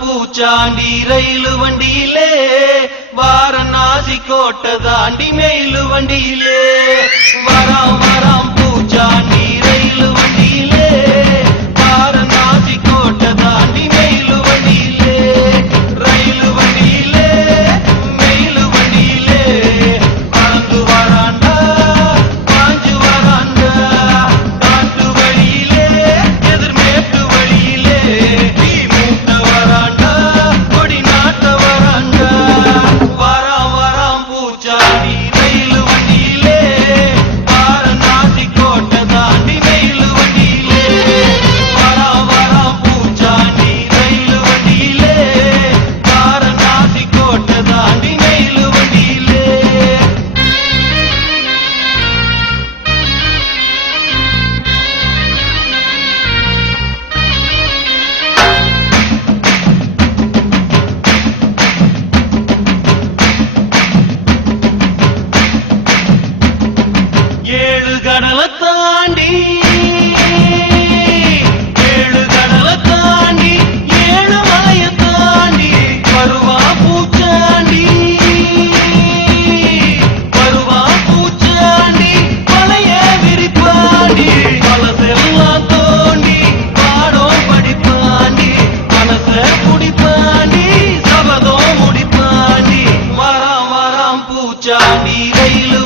பூச்சாண்டி ரயிலு வண்டியிலே வாரணாசி கோட்டை தாண்டி மெயிலு வண்டியிலே வராம் வராம் பூச்சாண்டி ரயிலு வண்டியிலே வாரணாசி கோட்டை தாண்டி மெயிலு வண்டியிலே ரயிலு வண்டியிலே மெயிலு வண்டியிலே பறந்து வராண்டா பாஞ்சு வராண்டா காட்டு வழியிலே எதிர்மேற்கு வழியிலே கடலை தாண்டி ஏழு கடலை தாண்டி ஏழு மலையை தாண்டி வருவா பூச்சாண்டி வருவா பூச்சாண்டி பழைய விரிப்பாண்டி பழசெல்லாம் தோண்டி பாடம் படிப்பாண்டி மனச குடிப்பாண்டி சபதம் முடிப்பாண்டி வராம் வராம் பூச்சாண்டி ரயிலு